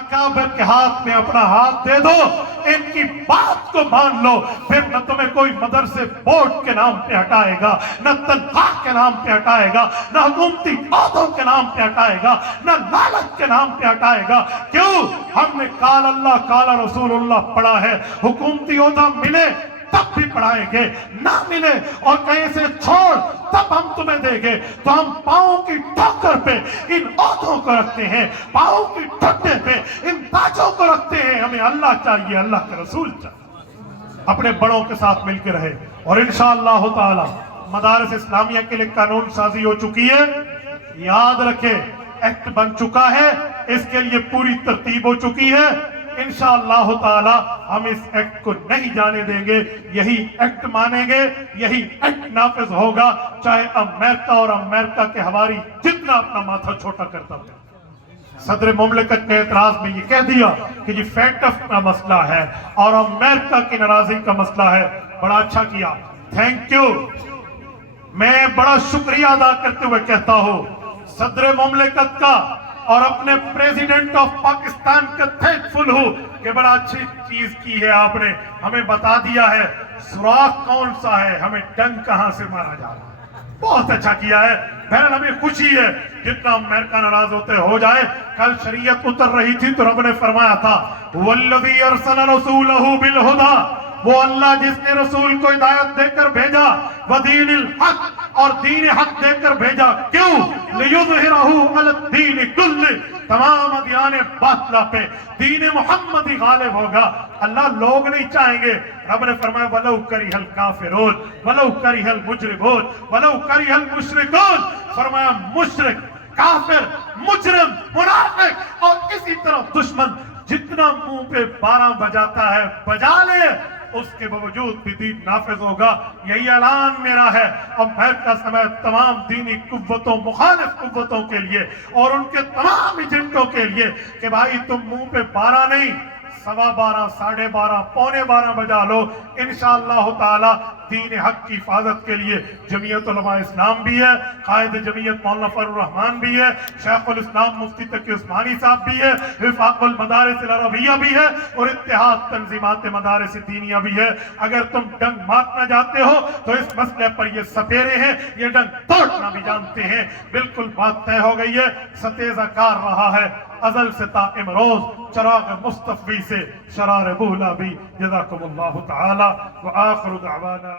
اکابر کے ہاتھ میں اپنا ہاتھ دے دو، ان کی بات کو مان لو، پھر نہ تمہیں کوئی مدرسے بورڈ کے نام پہ ہٹائے گا، نہ تنخواہ کے نام پہ ہٹائے گا، نہ حکومتی عہدوں کے نام پہ ہٹائے گا، نہ لالچ کے نام پہ ہٹائے گا۔ کیوں؟ ہم نے قال اللہ قال رسول اللہ پڑھا ہے، حکومتی عہدہ ملے تب بھی پڑھائیں گے، نہ ملے اور کہیں سے چھوڑ تب ہم تمہیں دیں گے۔ تو ہم پاؤں کی ٹھوکر پہ ان عہدوں کو رکھتے ہیں، پاؤں کی ٹھٹے پہ ان تاجوں کو رکھتے ہیں۔ ہمیں اللہ چاہیے، اللہ کے رسول چاہیے، اپنے بڑوں کے ساتھ مل کے رہے۔ اور انشاءاللہ تعالی مدارس اسلامیہ کے لیے قانون سازی ہو چکی ہے، یاد رکھے ایکٹ بن چکا ہے، اس کے لیے پوری ترتیب ہو چکی ہے۔ انشاءاللہ تعالی ہم اس ایکٹ کو نہیں جانے دیں گے، یہی ایکٹ مانیں گے، یہی ایکٹ نافذ ہوگا، چاہے امریکہ اور امریکہ کے حواری جتنا اپنا ماتھا چھوٹا کرتا ہو۔ صدر مملکت نے اعتراض میں یہ کہہ دیا کہ یہ فیٹف کا مسئلہ ہے اور امریکہ کی ناراضی کا مسئلہ ہے۔ بڑا اچھا کیا، تھینک یو۔ میں بڑا شکریہ ادا کرتے ہوئے کہتا ہوں صدر مملکت کا اور اپنے پریزیڈنٹ آف پاکستان کا تھینکفل ہوں کہ بڑا اچھی چیز کی ہے، آپ نے ہمیں بتا دیا ہے سوراخ کون سا ہے، ہمیں ڈنگ کہاں سے مارا جا رہا ہے۔ بہت اچھا کیا ہے، بہرحال ہمیں خوشی ہے، جتنا امریکہ ناراض ہوتے ہو جائے۔ کل شریعت اتر رہی تھی تو رب نے فرمایا تھا وَالَّذِي أَرْسَلَ رَسُولَهُ بِالْهُدَى، وہ اللہ جس نے رسول کو ہدایت دے کر بھیجا، وَدِينِ الْحَقِّ، اور دین حق دے کر بھیجا۔ کیوں؟ لِيُظْهِرَهُ عَلَى الدِّينِ كُلِّهِ، تمام ادیان باطلہ پہ دین محمدی غالب ہوگا۔ اللہ لوگ نہیں چاہیں گے، رب نے فرمایا وَلَوْ كَرِهَ الْكَافِرُونَ وَلَوْ كَرِهَ الْمُجْرِمُونَ وَلَوْ كَرِهَ الْمُشْرِكُونَ، فرمایا مشرک، کافر، مجرم، منافق اور اسی طرح دشمن جتنا منہ پہ 12 بجاتا ہے بجا لے، اس کے باوجود بھی دین نافذ ہوگا۔ یہی اعلان میرا ہے امریکہ سمیت تمام دینی قوتوں، مخالف قوتوں کے لیے اور ان کے تمام ایجنٹوں کے لیے کہ بھائی تم منہ پہ 12 نہیں، 12:15، 12:30، 11:45 بجا لو۔ انشاءاللہ تعالی دین حق کی حفاظت کے لیے جمعیت علماء اسلام بھی ہے، قائد جمعیت مولانا فضل الرحمان بھی ہے، شیخ الاسلام مفتی تقی عثمانی صاحب بھی ہے، وفاق المدارس العربیہ بھی ہے اور اتحاد تنظیمات مدارس دینیہ بھی ہے۔ اگر تم ڈنگ مارنا جاتے ہو تو اس مسئلے پر یہ سپیرے ہیں، یہ ڈنگ توڑنا بھی جانتے ہیں۔ بالکل بات طے ہو گئی ہے، ستیزہ کار رہا ہے ازل سے تا امروز، چراغ مصطفی سے شرار بولا بھی۔ جزاکم اللہ تعالی وآخر دعوانا